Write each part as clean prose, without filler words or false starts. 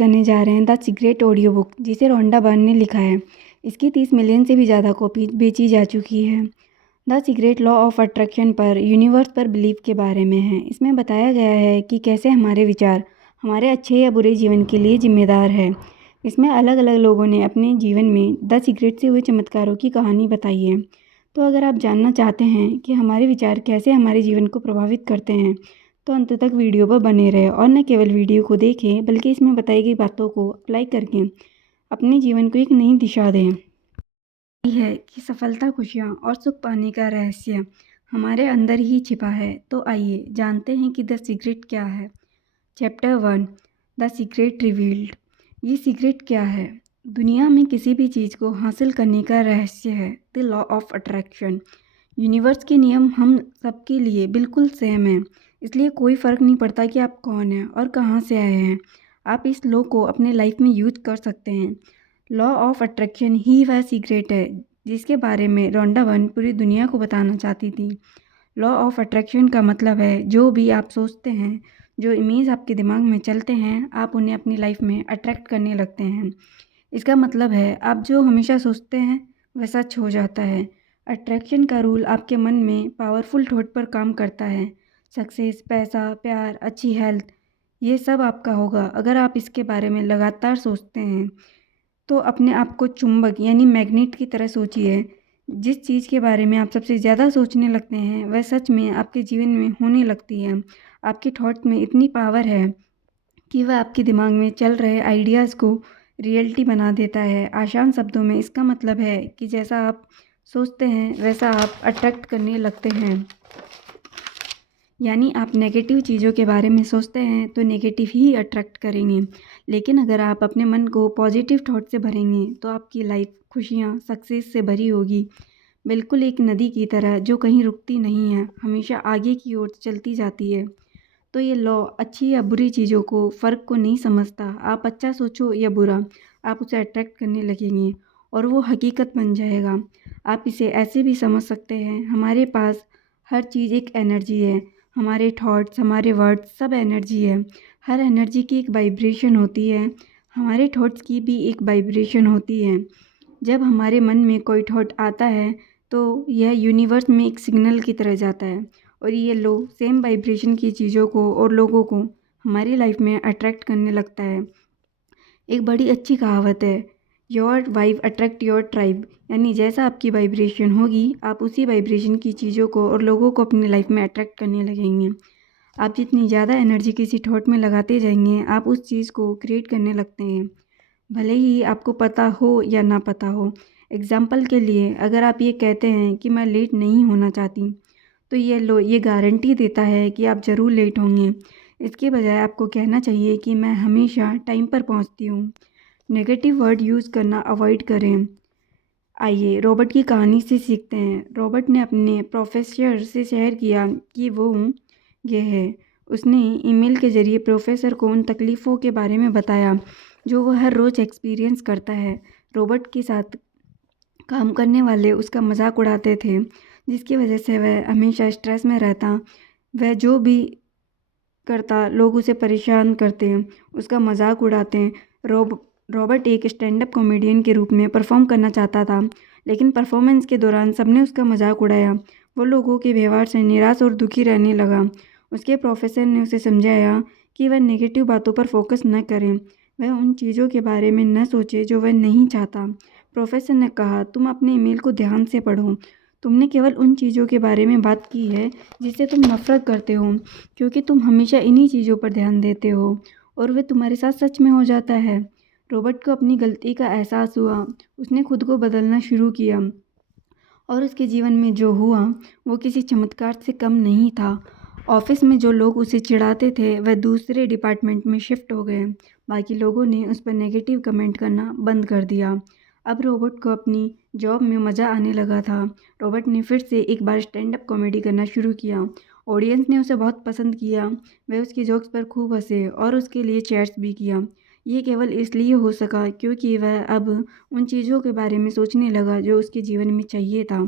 करने जा रहे हैं द सीक्रेट ऑडियो बुक, जिसे रोंडा बर्न ने लिखा है। इसकी 30 मिलियन से भी ज़्यादा कॉपी बेची जा चुकी है। The secret law of attraction पर यूनिवर्स पर बिलीव के बारे में है। इसमें बताया गया है कि कैसे हमारे विचार हमारे अच्छे या बुरे जीवन के लिए जिम्मेदार है। इसमें अलग अलग लोगों ने अपने जीवन में द सीक्रेट से हुए चमत्कारों की कहानी बताई है। तो अगर आप जानना चाहते हैं कि हमारे विचार कैसे हमारे जीवन को प्रभावित करते हैं, तो अंत तक वीडियो पर बने रहें और न केवल वीडियो को देखें बल्कि इसमें बताई गई बातों को अप्लाई करके अपने जीवन को एक नई दिशा दें। यही है कि सफलता, खुशियाँ और सुख पाने का रहस्य हमारे अंदर ही छिपा है। तो आइए जानते हैं कि द सीक्रेट क्या है। Chapter 1, the secret revealed. ये सीक्रेट क्या है? दुनिया में किसी भी चीज़ को हासिल करने का रहस्य है the law of attraction. Universe के नियम हम सबके लिए बिल्कुल सेम हैं, इसलिए कोई फ़र्क नहीं पड़ता कि आप कौन हैं और कहाँ से आए हैं। आप इस लॉ को अपने लाइफ में यूज़ कर सकते हैं। लॉ ऑफ अट्रैक्शन ही वह सीक्रेट है जिसके बारे में रोंडा बर्न पूरी दुनिया को बताना चाहती थी। लॉ ऑफ अट्रैक्शन का मतलब है जो भी आप सोचते हैं, जो इमेज आपके दिमाग में चलते हैं, आप उन्हें अपनी लाइफ में अट्रैक्ट करने लगते हैं। इसका मतलब है आप जो हमेशा सोचते हैं वह सच हो जाता है। अट्रैक्शन का रूल आपके मन में पावरफुल थॉट पर काम करता है। सक्सेस, पैसा, प्यार, अच्छी हेल्थ, ये सब आपका होगा अगर आप इसके बारे में लगातार सोचते हैं। तो अपने आप को चुंबक यानी मैग्नेट की तरह सोचिए। जिस चीज़ के बारे में आप सबसे ज़्यादा सोचने लगते हैं वह सच में आपके जीवन में होने लगती है। आपके थॉट में इतनी पावर है कि वह आपके दिमाग में चल रहे आइडियाज़ को रियलिटी बना देता है। आसान शब्दों में इसका मतलब है कि जैसा आप सोचते हैं वैसा आप अट्रैक्ट करने लगते हैं। यानी आप नेगेटिव चीज़ों के बारे में सोचते हैं तो नेगेटिव ही अट्रैक्ट करेंगे, लेकिन अगर आप अपने मन को पॉजिटिव थॉट से भरेंगे तो आपकी लाइफ खुशियाँ, सक्सेस से भरी होगी। बिल्कुल एक नदी की तरह जो कहीं रुकती नहीं है, हमेशा आगे की ओर चलती जाती है। तो ये लॉ अच्छी या बुरी चीज़ों को फ़र्क को नहीं समझता। आप अच्छा सोचो या बुरा, आप उसे अट्रैक्ट करने लगेंगे और वो हकीकत बन जाएगा। आप इसे ऐसे भी समझ सकते हैं, हमारे पास हर चीज़ एक एनर्जी है। हमारे थॉट्स, हमारे वर्ड्स सब एनर्जी है। हर एनर्जी की एक वाइब्रेशन होती है। हमारे थॉट्स की भी एक वाइब्रेशन होती है। जब हमारे मन में कोई थॉट आता है तो यह यूनिवर्स में एक सिग्नल की तरह जाता है और ये लो सेम वाइब्रेशन की चीज़ों को और लोगों को हमारी लाइफ में अट्रैक्ट करने लगता है। एक बड़ी अच्छी कहावत है, your vibe attract your tribe, यानी जैसा आपकी वाइब्रेशन होगी आप उसी वाइब्रेशन की चीज़ों को और लोगों को अपनी लाइफ में अट्रैक्ट करने लगेंगे। आप जितनी ज़्यादा एनर्जी किसी थॉट में लगाते जाएंगे आप उस चीज़ को क्रिएट करने लगते हैं, भले ही आपको पता हो या ना पता हो। एग्जाम्पल के लिए अगर आप ये कहते हैं कि मैं लेट नहीं होना चाहती, तो ये गारंटी देता है कि आप ज़रूर लेट होंगे। इसके बजाय आपको कहना चाहिए कि मैं हमेशा टाइम पर पहुंचती हूँ। नेगेटिव वर्ड यूज़ करना अवॉइड करें। आइए रॉबर्ट की कहानी से सीखते हैं। रॉबर्ट ने अपने प्रोफेसर से शेयर किया कि वो ये है। उसने ईमेल के ज़रिए प्रोफेसर को उन तकलीफ़ों के बारे में बताया जो वह हर रोज़ एक्सपीरियंस करता है। रॉबर्ट के साथ काम करने वाले उसका मजाक उड़ाते थे, जिसकी वजह से वह हमेशा स्ट्रेस में रहता। वह जो भी करता लोग उसे परेशान करते, उसका मजाक उड़ाते। रॉबर्ट एक स्टैंड अप कॉमेडियन के रूप में परफॉर्म करना चाहता था, लेकिन परफॉर्मेंस के दौरान सबने उसका मजाक उड़ाया। वो लोगों के व्यवहार से निराश और दुखी रहने लगा। उसके प्रोफेसर ने उसे समझाया कि वह नेगेटिव बातों पर फोकस न करें, वह उन चीज़ों के बारे में न सोचे जो वह नहीं चाहता। प्रोफेसर ने कहा, तुम अपने ईमेल को ध्यान से पढ़ो। तुमने केवल उन चीज़ों के बारे में बात की है जिससे तुम नफरत करते हो, क्योंकि तुम हमेशा इन्हीं चीज़ों पर ध्यान देते हो और वे तुम्हारे साथ सच में हो जाता है। रॉबर्ट को अपनी गलती का एहसास हुआ। उसने खुद को बदलना शुरू किया और उसके जीवन में जो हुआ वो किसी चमत्कार से कम नहीं था। ऑफिस में जो लोग उसे चिढ़ाते थे वह दूसरे डिपार्टमेंट में शिफ्ट हो गए। बाकी लोगों ने उस पर नेगेटिव कमेंट करना बंद कर दिया। अब रॉबर्ट को अपनी जॉब में मज़ा आने लगा था। रॉबर्ट ने फिर से एक बार स्टैंड अप कॉमेडी करना शुरू किया। ऑडियंस ने उसे बहुत पसंद किया। वे उसके जोक्स पर खूब हंसे और उसके लिए चेयर्स भी किया। ये केवल इसलिए हो सका क्योंकि वह अब उन चीज़ों के बारे में सोचने लगा जो उसके जीवन में चाहिए था।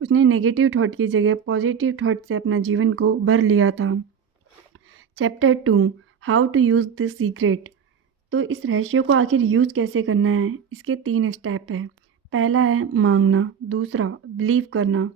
उसने नेगेटिव थॉट की जगह पॉजिटिव थॉट से अपना जीवन को भर लिया था। Chapter 2, how to use this secret. तो इस रहस्य को आखिर यूज़ कैसे करना है, इसके 3 स्टेप हैं। पहला है माँगना, दूसरा बिलीव करना,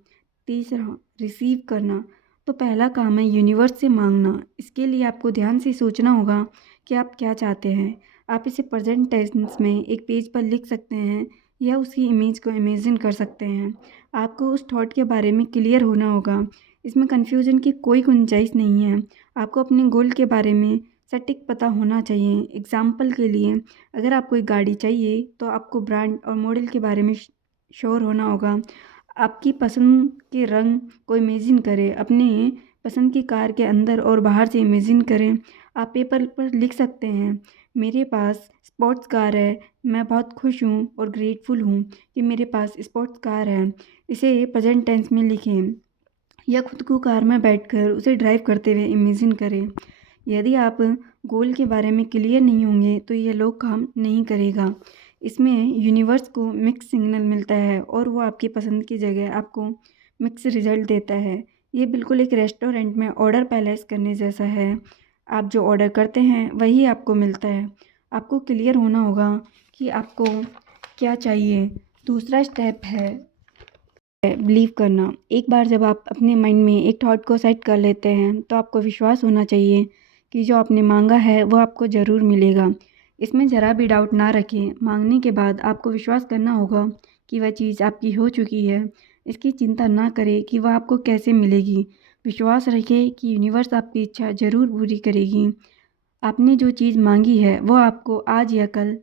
तीसरा रिसीव करना। तो पहला काम है यूनिवर्स से माँगना। इसके लिए आपको ध्यान से सोचना होगा कि आप क्या चाहते हैं। आप इसे प्रेजेंट टेंस में एक पेज पर लिख सकते हैं या उसकी इमेज को इमेजिन कर सकते हैं। आपको उस थॉट के बारे में क्लियर होना होगा। इसमें कन्फ्यूजन की कोई गुंजाइश नहीं है। आपको अपने गोल के बारे में सटीक पता होना चाहिए। एग्जाम्पल के लिए अगर आपको एक गाड़ी चाहिए तो आपको ब्रांड और मॉडल के बारे में श्योर होना होगा। आपकी पसंद के रंग को इमेजिन करें, अपने पसंद की कार के अंदर और बाहर से इमेजिन करें। आप पेपर पर लिख सकते हैं, मेरे पास स्पोर्ट्स कार है, मैं बहुत खुश हूँ और ग्रेटफुल हूँ कि मेरे पास स्पोर्ट्स कार है। इसे प्रेजेंट टेंस में लिखें या खुद को कार में बैठकर उसे ड्राइव करते हुए इमेजिन करें। यदि आप गोल के बारे में क्लियर नहीं होंगे तो ये लोग काम नहीं करेगा। इसमें यूनिवर्स को मिक्स सिग्नल मिलता है और वो आपकी पसंद की जगह आपको मिक्स रिजल्ट देता है। ये बिल्कुल एक रेस्टोरेंट में ऑर्डर पैलेस करने जैसा है। आप जो ऑर्डर करते हैं वही आपको मिलता है। आपको क्लियर होना होगा कि आपको क्या चाहिए। दूसरा स्टेप है बिलीव करना। एक बार जब आप अपने माइंड में एक थॉट को सेट कर लेते हैं तो आपको विश्वास होना चाहिए कि जो आपने मांगा है वो आपको ज़रूर मिलेगा। इसमें ज़रा भी डाउट ना रखें। मांगने के बाद आपको विश्वास करना होगा कि वह चीज़ आपकी हो चुकी है। इसकी चिंता ना करें कि वह आपको कैसे मिलेगी। विश्वास रखें कि यूनिवर्स आपकी इच्छा ज़रूर पूरी करेगी। आपने जो चीज़ मांगी है वो आपको आज या कल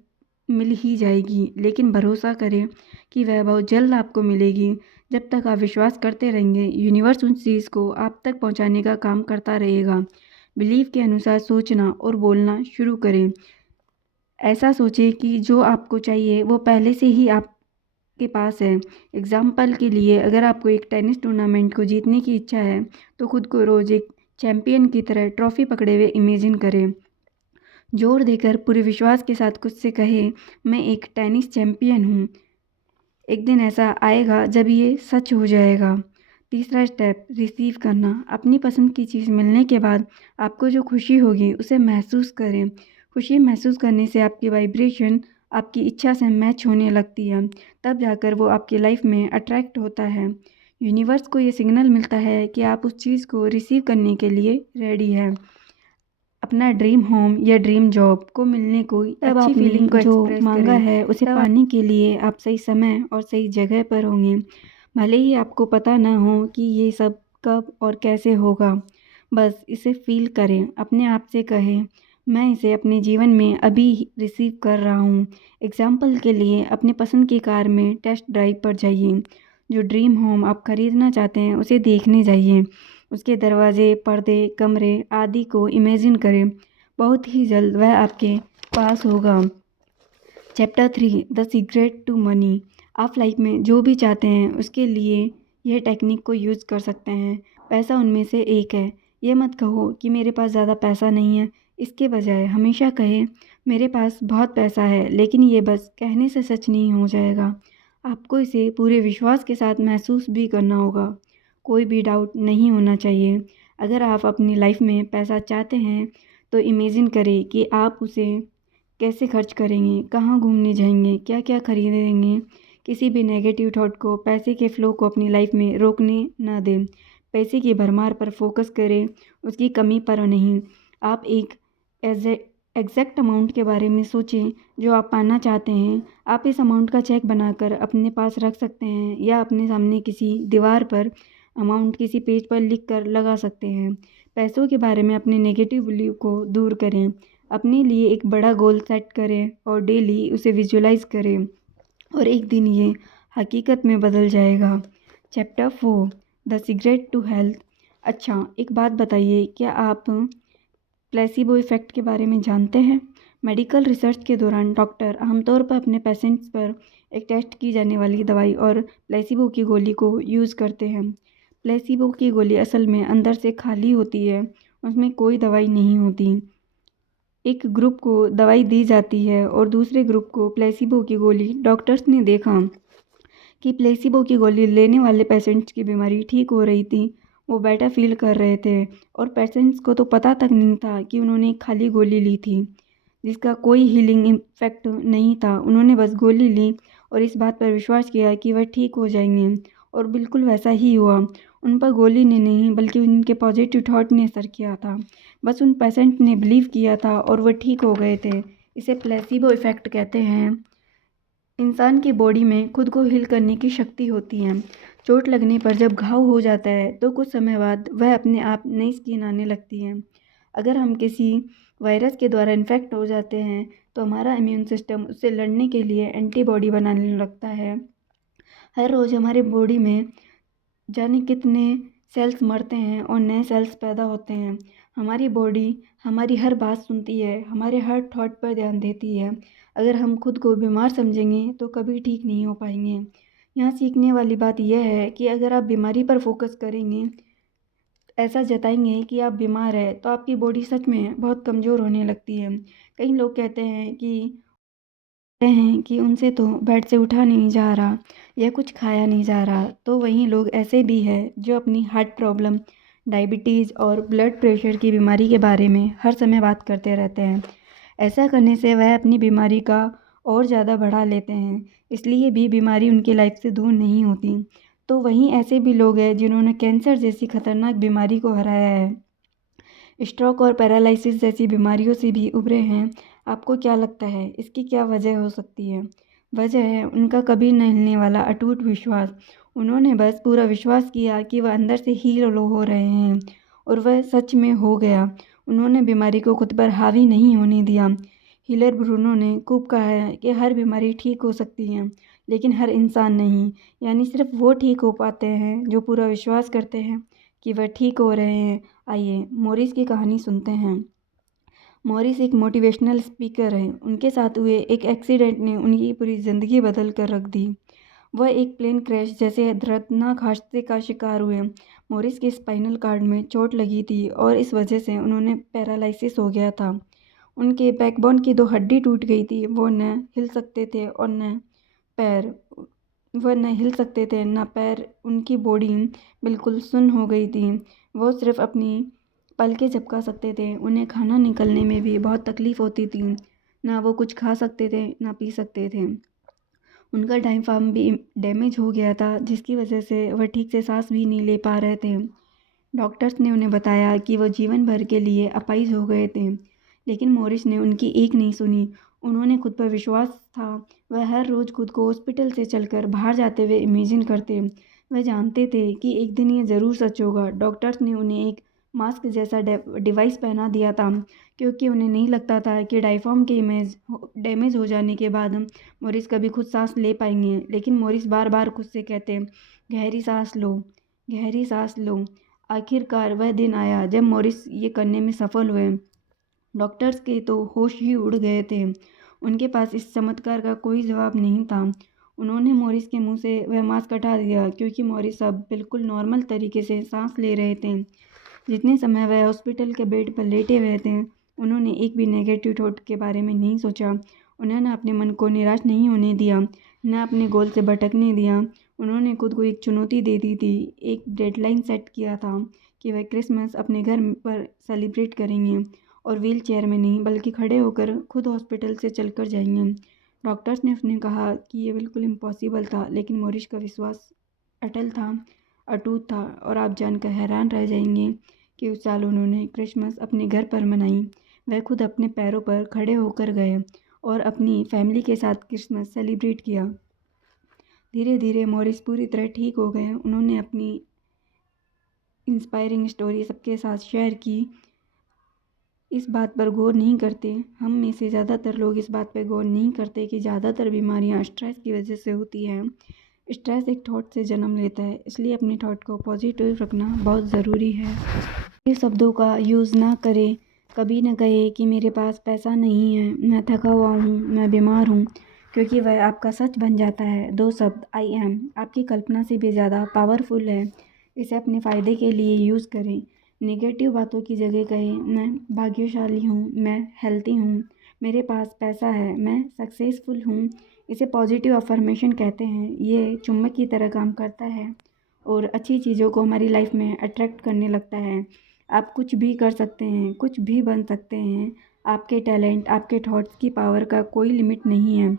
मिल ही जाएगी, लेकिन भरोसा करें कि वह बहुत जल्द आपको मिलेगी। जब तक आप विश्वास करते रहेंगे यूनिवर्स उस चीज़ को आप तक पहुंचाने का काम करता रहेगा। बिलीव के अनुसार सोचना और बोलना शुरू करें। ऐसा सोचें कि जो आपको चाहिए वो पहले से ही आपके पास है। एग्जाम्पल के लिए अगर आपको एक टेनिस टूर्नामेंट को जीतने की इच्छा है तो खुद को रोज़ एक चैम्पियन की तरह ट्रॉफी पकड़े हुए इमेजिन करें। जोर देकर पूरे विश्वास के साथ खुद से कहें, मैं एक टेनिस चैम्पियन हूँ। एक दिन ऐसा आएगा जब ये सच हो जाएगा। तीसरा स्टेप रिसीव करना। अपनी पसंद की चीज़ मिलने के बाद आपको जो खुशी होगी उसे महसूस करें। खुशी महसूस करने से आपकी वाइब्रेशन आपकी इच्छा से मैच होने लगती है, तब जाकर वो आपकी लाइफ में अट्रैक्ट होता है। यूनिवर्स को ये सिग्नल मिलता है कि आप उस चीज़ को रिसीव करने के लिए रेडी है। अपना ड्रीम होम या ड्रीम जॉब को मिलने को तब अच्छी आपने फीलिंग को जो एक्सप्रेस मांगा करें। है उसे पाने के लिए आप सही समय और सही जगह पर होंगे, भले ही आपको पता ना हो कि ये सब कब और कैसे होगा। बस इसे फील करें। अपने आप से कहें, मैं इसे अपने जीवन में अभी रिसीव कर रहा हूँ। एग्जाम्पल के लिए अपने पसंद की कार में टेस्ट ड्राइव पर जाइए। जो ड्रीम होम आप खरीदना चाहते हैं उसे देखने जाइए। उसके दरवाजे, पर्दे, कमरे आदि को इमेजिन करें। बहुत ही जल्द वह आपके पास होगा। Chapter 3 the secret to money. आप लाइफ में जो भी चाहते हैं उसके लिए यह टेक्निक को यूज़ कर सकते हैं। पैसा उनमें से एक है। ये मत कहो कि मेरे पास ज़्यादा पैसा नहीं है। इसके बजाय हमेशा कहें, मेरे पास बहुत पैसा है, लेकिन ये बस कहने से सच नहीं हो जाएगा। आपको इसे पूरे विश्वास के साथ महसूस भी करना होगा। कोई भी डाउट नहीं होना चाहिए। अगर आप अपनी लाइफ में पैसा चाहते हैं तो इमेजिन करें कि आप उसे कैसे खर्च करेंगे, कहाँ घूमने जाएंगे, क्या क्या खरीदेंगे। किसी भी नेगेटिव थॉट को, पैसे के फ्लो को अपनी लाइफ में रोकने ना दें। पैसे की भरमार पर फोकस करें, उसकी कमी पर नहीं। आप एक एग्जैक्ट अमाउंट के बारे में सोचें जो आप पाना चाहते हैं। आप इस अमाउंट का चेक बनाकर अपने पास रख सकते हैं या अपने सामने किसी दीवार पर अमाउंट किसी पेज पर लिख कर लगा सकते हैं। पैसों के बारे में अपने नेगेटिव बिलीव को दूर करें। अपने लिए एक बड़ा गोल सेट करें और डेली उसे विजुलाइज करें और एक दिन ये हकीकत में बदल जाएगा। Chapter 4 the secret to health. अच्छा, एक बात बताइए, क्या आप प्लेसिबो इफ़ेक्ट के बारे में जानते हैं? मेडिकल रिसर्च के दौरान डॉक्टर आमतौर पर अपने पेशेंट्स पर एक टेस्ट की जाने वाली दवाई और प्लेसिबो की गोली को यूज़ करते हैं। प्लेसिबो की गोली असल में अंदर से खाली होती है, उसमें कोई दवाई नहीं होती। एक ग्रुप को दवाई दी जाती है और दूसरे ग्रुप को प्लेसिबो की गोली। डॉक्टर्स ने देखा कि प्लेसिबो की गोली लेने वाले पेशेंट्स की बीमारी ठीक हो रही थी, वो बेटर फील कर रहे थे और पेशेंट्स को तो पता तक नहीं था कि उन्होंने खाली गोली ली थी। जिसका कोई हीलिंग इफेक्ट नहीं था। उन्होंने बस गोली ली और इस बात पर विश्वास किया कि वह ठीक हो जाएंगे, और बिल्कुल वैसा ही हुआ। उन पर गोली ने नहीं बल्कि उनके पॉजिटिव थॉट ने असर किया था। बस उन पेशेंट ने बिलीव किया था और वह ठीक हो गए थे। इसे प्लेसिबो इफेक्ट कहते हैं। इंसान की बॉडी में खुद को हील करने की शक्ति होती है। चोट लगने पर जब घाव हो जाता है तो कुछ समय बाद वह अपने आप नई स्किन आने लगती है। अगर हम किसी वायरस के द्वारा इन्फेक्ट हो जाते हैं तो हमारा इम्यून सिस्टम उससे लड़ने के लिए एंटीबॉडी बनाने लगता है। हर रोज़ हमारे बॉडी में जाने कितने सेल्स मरते हैं और नए सेल्स पैदा होते हैं। हमारी बॉडी हमारी हर बात सुनती है, हमारे हर थॉट पर ध्यान देती है। अगर हम खुद को बीमार समझेंगे तो कभी ठीक नहीं हो पाएंगे। यहाँ सीखने वाली बात यह है कि अगर आप बीमारी पर फोकस करेंगे, ऐसा जताएंगे कि आप बीमार हैं, तो आपकी बॉडी सच में बहुत कमज़ोर होने लगती है। कई लोग कहते हैं कि उनसे तो बेड से उठा नहीं जा रहा या कुछ खाया नहीं जा रहा। तो वहीं लोग ऐसे भी हैं जो अपनी हार्ट प्रॉब्लम, डायबिटीज़ और ब्लड प्रेशर की बीमारी के बारे में हर समय बात करते रहते हैं। ऐसा करने से वह अपनी बीमारी का और ज़्यादा बढ़ा लेते हैं, इसलिए भी बीमारी उनकी लाइफ से दूर नहीं होती। तो वहीं ऐसे भी लोग हैं जिन्होंने कैंसर जैसी खतरनाक बीमारी को हराया है, स्ट्रोक और पैरालिसिस जैसी बीमारियों से भी उभरे हैं। आपको क्या लगता है इसकी क्या वजह हो सकती है? वजह है उनका कभी न हिलने वाला अटूट विश्वास। उन्होंने बस पूरा विश्वास किया कि वह अंदर से हील हो रहे हैं, और वह सच में हो गया। उन्होंने बीमारी को खुद पर हावी नहीं होने दिया। हीलर ब्रूनो ने खूब कहा है कि हर बीमारी ठीक हो सकती है, लेकिन हर इंसान नहीं। यानी सिर्फ वो ठीक हो पाते हैं जो पूरा विश्वास करते हैं कि वह ठीक हो रहे हैं। आइए मॉरिस की कहानी सुनते हैं। मॉरिस एक मोटिवेशनल स्पीकर हैं। उनके साथ हुए एक एक्सीडेंट ने उनकी पूरी ज़िंदगी बदल कर रख दी। वह एक प्लेन क्रैश जैसे दर्दनाक हादसे का शिकार हुए। मॉरिस के स्पाइनल कार्ड में चोट लगी थी और इस वजह से उन्होंने पैरालिसिस हो गया था। उनके बैकबोन की 2 हड्डी टूट गई थी। वो न हिल सकते थे और न पैर वह न हिल सकते थे न पैर। उनकी बॉडी बिल्कुल सुन्न हो गई थी। वो सिर्फ अपनी पलकें झपका सकते थे। उन्हें खाना निकलने में भी बहुत तकलीफ़ होती थी। ना वो कुछ खा सकते थे ना पी सकते थे। उनका डायफ्राम भी डैमेज हो गया था, जिसकी वजह से वह ठीक से सांस भी नहीं ले पा रहे थे। डॉक्टर्स ने उन्हें बताया कि वो जीवन भर के लिए अपाहिज हो गए थे, लेकिन मॉरिस ने उनकी एक नहीं सुनी। उन्होंने खुद पर विश्वास था। वह हर रोज़ खुद को हॉस्पिटल से चलकर बाहर जाते हुए इमेजिन करते। वह जानते थे कि एक दिन ये ज़रूर सच होगा। डॉक्टर्स ने उन्हें एक मास्क जैसा डिवाइस पहना दिया था, क्योंकि उन्हें नहीं लगता था कि डायफ्राम के इमेज डैमेज हो जाने के बाद मॉरिस कभी खुद सांस ले पाएंगे। लेकिन मॉरिस बार बार खुद से कहते, गहरी सांस लो, गहरी सांस लो। आखिरकार वह दिन आया जब मॉरिस ये करने में सफल हुए। डॉक्टर्स के तो होश ही उड़ गए थे। उनके पास इस चमत्कार का कोई जवाब नहीं था। उन्होंने मॉरिस के मुंह से वह मास्क हटा दिया, क्योंकि मॉरिस अब बिल्कुल नॉर्मल तरीके से सांस ले रहे थे। जितने समय वह हॉस्पिटल के बेड पर लेटे हुए थे, उन्होंने एक भी नेगेटिव थॉट के बारे में नहीं सोचा। उन्होंने अपने मन को निराश नहीं होने दिया, न अपने गोल से भटकने दिया। उन्होंने खुद को एक चुनौती दे दी थी, एक डेडलाइन सेट किया था कि वह क्रिसमस अपने घर पर सेलिब्रेट करेंगे, और व्हील चेयर में नहीं बल्कि खड़े होकर खुद हॉस्पिटल से चलकर जाएंगे। डॉक्टर्स ने उसने कहा कि ये बिल्कुल इम्पॉसिबल था, लेकिन मॉरिस का विश्वास अटल था, अटूट था। और आप जानकर हैरान रह जाएंगे कि उस साल उन्होंने क्रिसमस अपने घर पर मनाई। वह खुद अपने पैरों पर खड़े होकर गए और अपनी फैमिली के साथ क्रिसमस सेलिब्रेट किया। धीरे धीरे मॉरिस पूरी तरह ठीक हो गए। उन्होंने अपनी इंस्पायरिंग स्टोरी सबके साथ शेयर की। इस बात पर गौर नहीं करते, हम में से ज़्यादातर लोग इस बात पर गौर नहीं करते कि ज़्यादातर बीमारियां स्ट्रेस की वजह से होती हैं। स्ट्रेस एक थॉट से जन्म लेता है, इसलिए अपने थॉट को पॉजिटिव रखना बहुत ज़रूरी है। ये शब्दों का यूज़ ना करें। कभी न कहे कि मेरे पास पैसा नहीं है, मैं थका हुआ हूँ, मैं बीमार हूँ, क्योंकि वह आपका सच बन जाता है। 2 शब्द आई एम आपकी कल्पना से भी ज़्यादा पावरफुल है। इसे अपने फ़ायदे के लिए यूज़ करें। नेगेटिव बातों की जगह कहें, मैं भाग्यशाली हूँ, मैं हेल्दी हूँ, मेरे पास पैसा है, मैं सक्सेसफुल हूँ। इसे पॉजिटिव अफर्मेशन कहते हैं। ये चुम्बक की तरह काम करता है और अच्छी चीज़ों को हमारी लाइफ में अट्रैक्ट करने लगता है। आप कुछ भी कर सकते हैं, कुछ भी बन सकते हैं। आपके टैलेंट, आपके थॉट्स की पावर का कोई लिमिट नहीं है।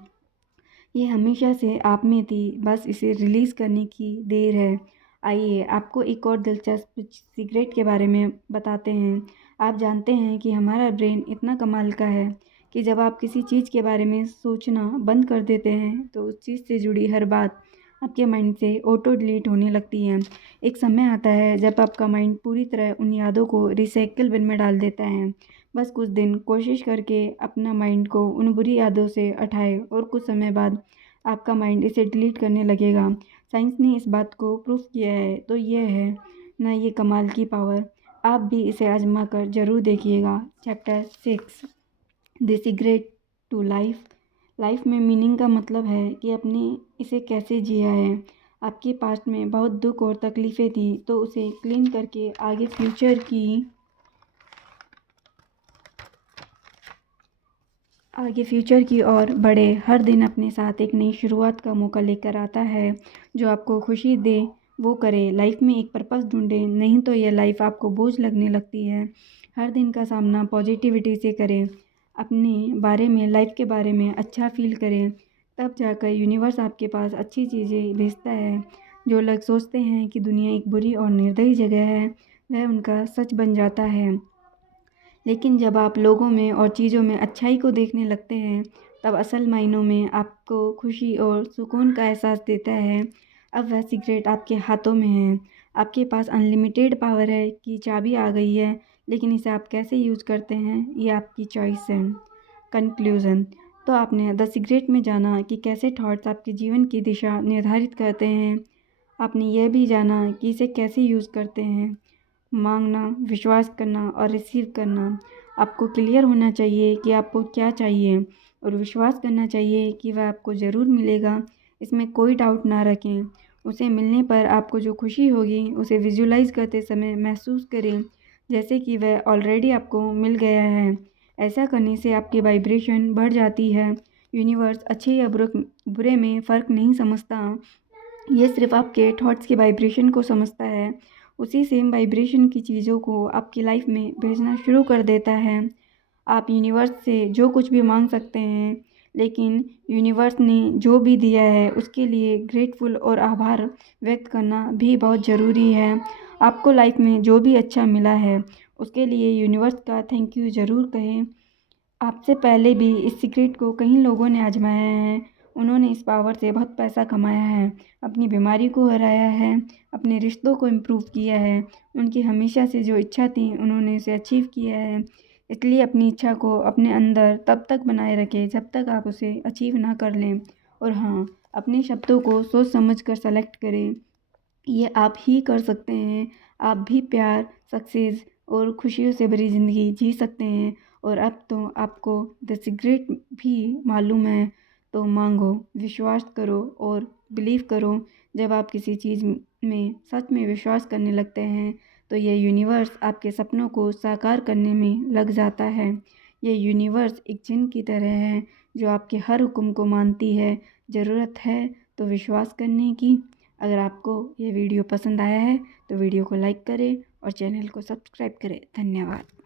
ये हमेशा से आप में थी, बस इसे रिलीज़ करने की देर है। आइए आपको एक और दिलचस्प सीक्रेट के बारे में बताते हैं। आप जानते हैं कि हमारा ब्रेन इतना कमाल का है कि जब आप किसी चीज़ के बारे में सोचना बंद कर देते हैं तो उस चीज़ से जुड़ी हर बात आपके माइंड से ऑटो डिलीट होने लगती है। एक समय आता है जब आपका माइंड पूरी तरह उन यादों को रिसाइकिल बिन में डाल देता है। बस कुछ दिन कोशिश करके अपना माइंड को उन बुरी यादों से हटाए और कुछ समय बाद आपका माइंड इसे डिलीट करने लगेगा। साइंस ने इस बात को प्रूफ किया है, तो ये है ना ये कमाल की पावर। आप भी इसे आजमा कर ज़रूर देखिएगा। Chapter 6, the secret to life. Life में मीनिंग का मतलब है कि आपने इसे कैसे जिया है। आपके पास्ट में बहुत दुख और तकलीफ़ें थी, तो उसे क्लीन करके आगे फ्यूचर की ओर बढ़े। हर दिन अपने साथ एक नई शुरुआत का मौका लेकर आता है। जो आपको खुशी दे वो करें। लाइफ में एक पर्पस ढूंढें, नहीं तो यह लाइफ आपको बोझ लगने लगती है। हर दिन का सामना पॉजिटिविटी से करें। अपने बारे में, लाइफ के बारे में अच्छा फील करें। तब जाकर यूनिवर्स आपके पास अच्छी चीज़ें भेजता है। जो लोग सोचते हैं कि दुनिया एक बुरी और निर्दयी जगह है, वह उनका सच बन जाता है। लेकिन जब आप लोगों में और चीज़ों में अच्छाई को देखने लगते हैं, तब असल मायनों में आपको खुशी और सुकून का एहसास देता है। अब वह सीक्रेट आपके हाथों में है। आपके पास अनलिमिटेड पावर है की चाबी आ गई है, लेकिन इसे आप कैसे यूज़ करते हैं ये आपकी चॉइस है। कंक्लूज़न। तो आपने द सीक्रेट में जाना कि कैसे थॉट्स आपके जीवन की दिशा निर्धारित करते हैं। आपने यह भी जाना कि इसे कैसे यूज़ करते हैं। मांगना, विश्वास करना और रिसीव करना। आपको क्लियर होना चाहिए कि आपको क्या चाहिए और विश्वास करना चाहिए कि वह आपको ज़रूर मिलेगा। इसमें कोई डाउट ना रखें। उसे मिलने पर आपको जो खुशी होगी उसे विजुलाइज़ करते समय महसूस करें जैसे कि वह ऑलरेडी आपको मिल गया है। ऐसा करने से आपकी वाइब्रेशन बढ़ जाती है। यूनिवर्स अच्छे या बुरे में फ़र्क नहीं समझता। ये सिर्फ़ आपके थॉट्स की वाइब्रेशन को समझता है। उसी सेम वाइब्रेशन की चीज़ों को आपकी लाइफ में भेजना शुरू कर देता है। आप यूनिवर्स से जो कुछ भी मांग सकते हैं, लेकिन यूनिवर्स ने जो भी दिया है उसके लिए ग्रेटफुल और आभार व्यक्त करना भी बहुत ज़रूरी है। आपको लाइफ में जो भी अच्छा मिला है उसके लिए यूनिवर्स का थैंक यू ज़रूर कहें। आपसे पहले भी इस सीक्रेट को कई लोगों ने आजमाया है। उन्होंने इस पावर से बहुत पैसा कमाया है, अपनी बीमारी को हराया है, अपने रिश्तों को इम्प्रूव किया है। उनकी हमेशा से जो इच्छा थी उन्होंने उसे अचीव किया है। इसलिए अपनी इच्छा को अपने अंदर तब तक बनाए रखें जब तक आप उसे अचीव ना कर लें। और हाँ, अपने शब्दों को सोच समझ कर सेलेक्ट करें। ये आप ही कर सकते हैं। आप भी प्यार, सक्सेस और खुशियों से भरी ज़िंदगी जी सकते हैं। और अब तो आपको द सीक्रेट भी मालूम है, तो मांगो, विश्वास करो और बिलीव करो। जब आप किसी चीज़ में सच में विश्वास करने लगते हैं, तो ये यूनिवर्स आपके सपनों को साकार करने में लग जाता है। ये यूनिवर्स एक जिन की तरह है जो आपके हर हुक्म को मानती है। ज़रूरत है तो विश्वास करने की। अगर आपको ये वीडियो पसंद आया है तो वीडियो को लाइक करें और चैनल को सब्सक्राइब करें। धन्यवाद।